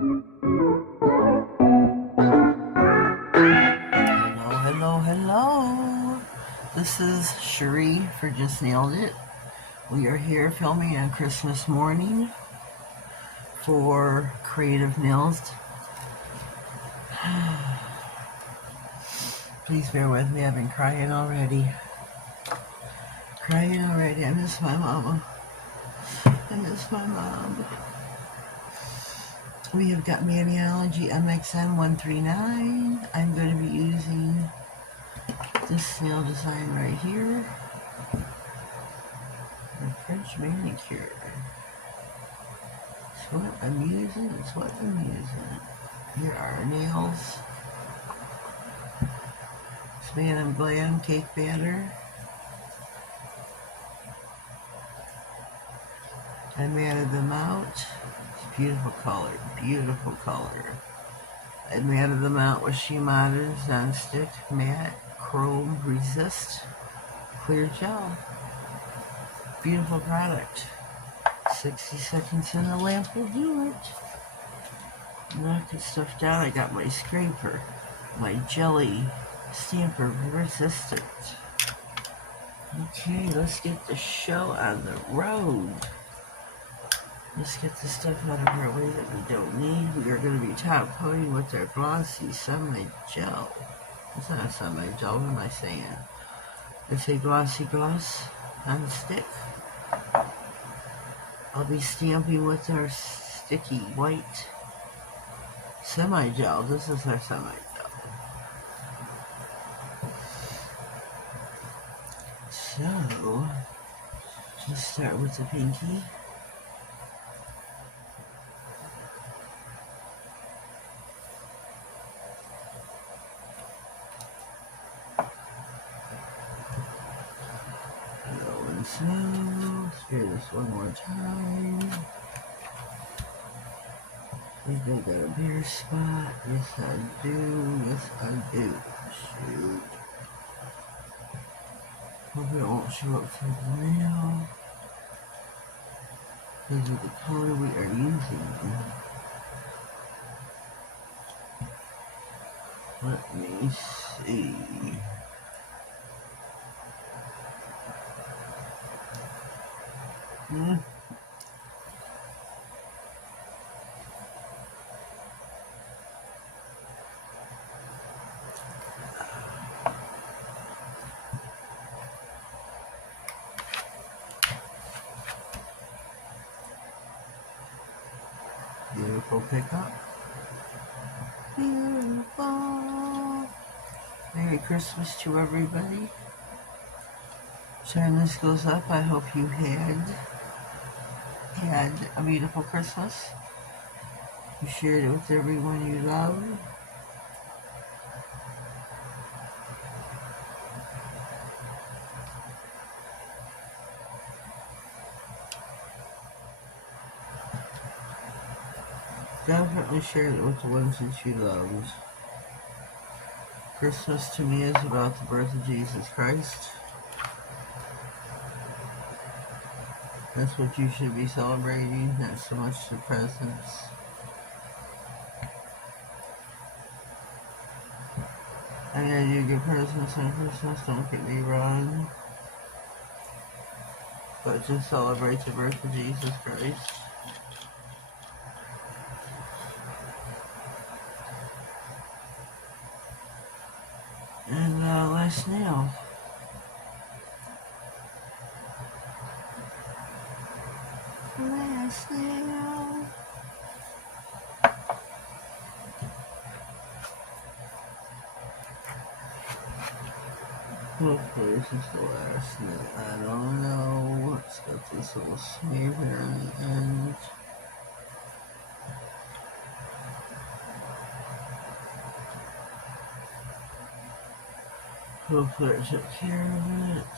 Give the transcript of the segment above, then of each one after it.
Hello. This is Cherie for Just Nailed It. We are here filming on Christmas morning for Creativenailz. Please bear with me, I've been crying already. I miss my mama. We have got Modelones MXN139. I'm going to be using this nail design right here. The French manicure. It's what I'm using. Here are our nails. It's made of Glam cake batter. I matted them out. It's beautiful color. I matted them out with Modelones non-stick matte chrome resist clear gel. Beautiful product. 60 seconds in the lamp will do it. Knocking stuff down. I got my scraper, my jelly stamper resistant. Okay, let's get the show on the road. Let's get the stuff out of our way that we don't need. We are going to be top coating with our glossy semi-gel. It's not a semi-gel, what am I saying? It's a glossy gloss on the stick. I'll be stamping with our sticky white semi-gel. This is our semi-gel. So, just start with the pinky. Spray this one more time. I think I got a bare spot. Yes, I do. Shoot. Hope it won't show up through the nail. Because of the color we are using. Let me see. Beautiful pickup. Beautiful. Merry Christmas to everybody. So when this goes up, I hope you had a beautiful Christmas. You shared it with everyone you love. Definitely shared it with the ones that you loved. Christmas to me is about the birth of Jesus Christ. That's what you should be celebrating, not so much the presents. I mean, I do get presents on Christmas, don't get me wrong. But just celebrate the birth of Jesus Christ. And last nail. Hopefully this is the last nail. I don't know. It's got this little smear here on the end. Hopefully I took care of it.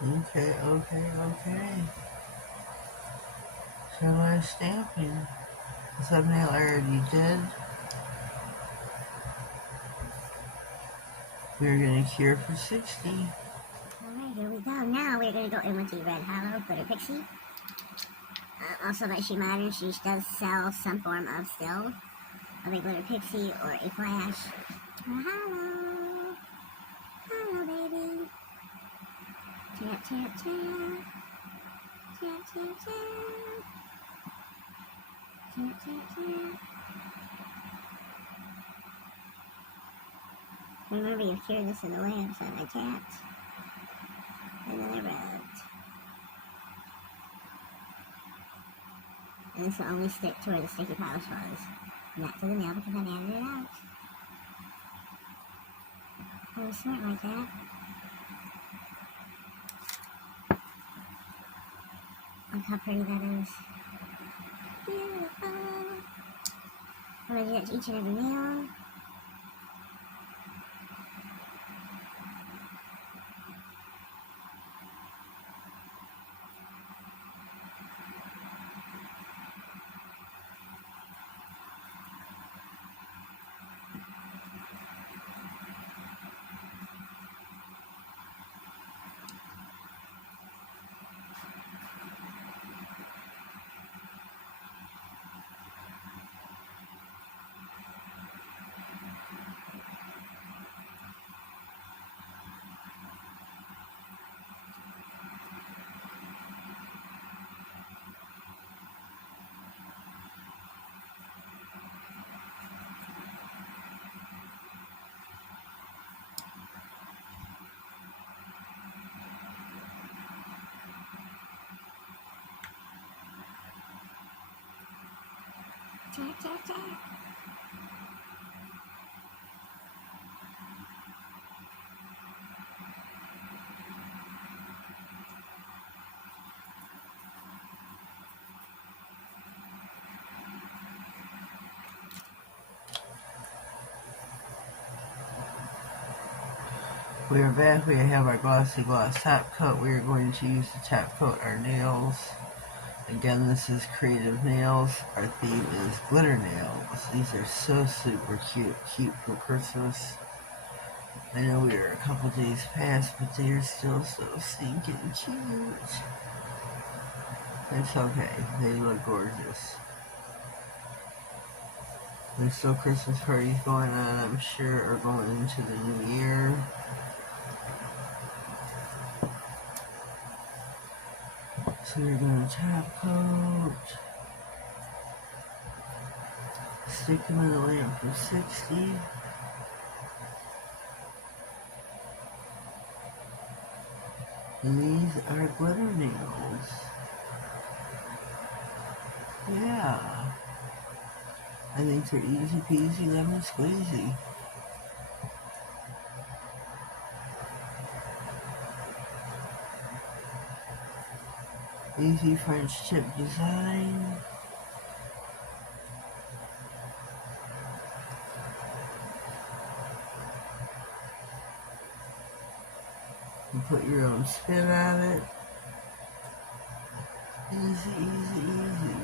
Okay. So I'm stamping. The thumbnail I already did. We're going to cure for 60. Alright, here we go. now we're going to go in with the Red Hollow Glitter Pixie. Also by She Modern, she does sell some form of still of a glitter pixie or a flash. Hello, hello baby. Tap, tap, tap. Tap, tap, tap. Tap, tap, tap. Remember, you've cured this in the lamp, so I tapped. And then I rubbed. And this will only stick to where the sticky polish was. Not to the nail because I've added it out. I was smart like that. Look how pretty that is. Beautiful. I'm going to do that to each and every nail. Tap, tap, tap. We are back. We have our glossy gloss top coat. We are going to use to top coat our nails. Again, this is Creative Nails. Our theme is glitter nails. These are so super cute for Christmas. I know we are a couple days past, but they are still so stinking cute. It's okay. They look gorgeous. There's still Christmas parties going on, I'm sure, or going into the new year. So we're going to top coat, stick them in the lamp for 60. And these are glitter nails. Yeah. I think they're easy peasy lemon squeezy. Easy French tip design. You put your own spin on it. Easy, easy, easy.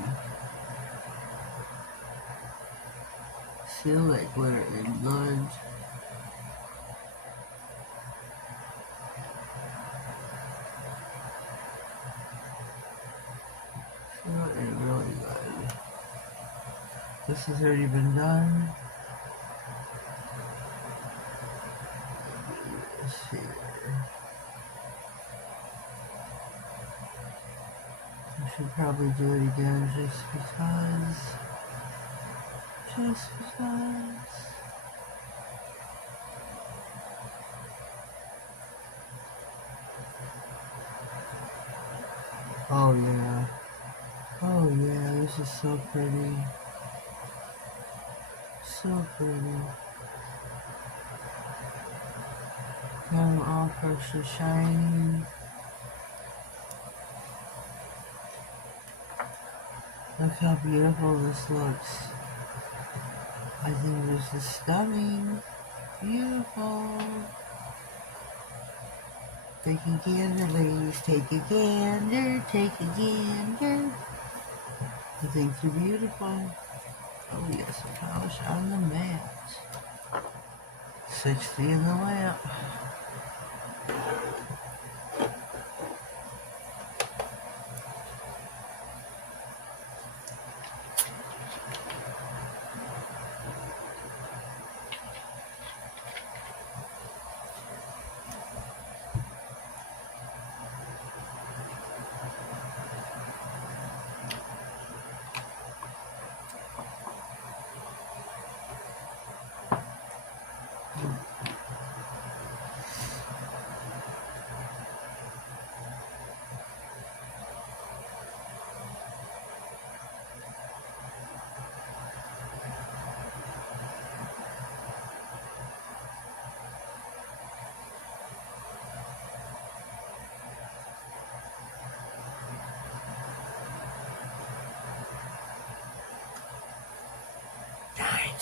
Seal that glitter in lunch. Seal it in really good. This has already been done. This here. I should probably do it again just because. Oh yeah. Oh yeah, this is so pretty. So pretty. Got them all pressure shiny. Look how beautiful this looks. I think this is stunning. Beautiful. Take a gander, ladies. Take a gander. Take a gander. I think they're beautiful. Oh, we got some polish on the mat. 60 in the lamp.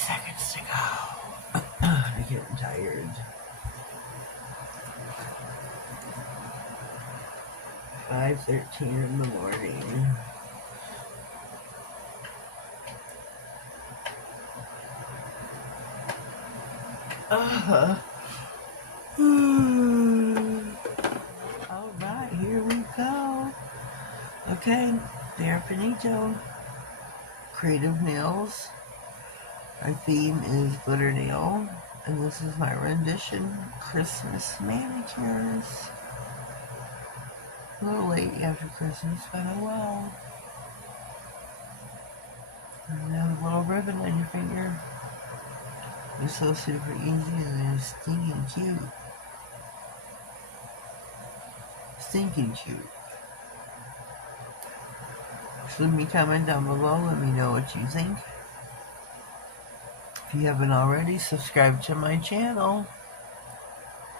seconds to go. I'm getting tired. 5:13 in the morning. Alright, here we go. Okay, they're finito. Creativenailz. Our theme is glitter nail. And this is my rendition, Christmas manicures. A little late after Christmas, but oh well. And then a little ribbon on your finger. They're so super easy and they're stinking cute. Stinking cute. So leave me a comment down below, let me know what you think. If you haven't already, subscribe to my channel.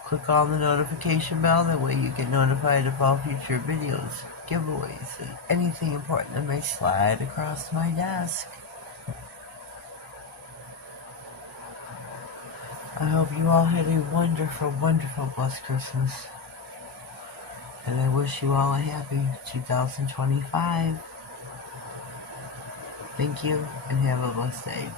Click on the notification bell, that way you get notified of all future videos, giveaways, and anything important that may slide across my desk. I hope you all had a wonderful, wonderful, blessed Christmas. And I wish you all a happy 2025. Thank you, and have a blessed day.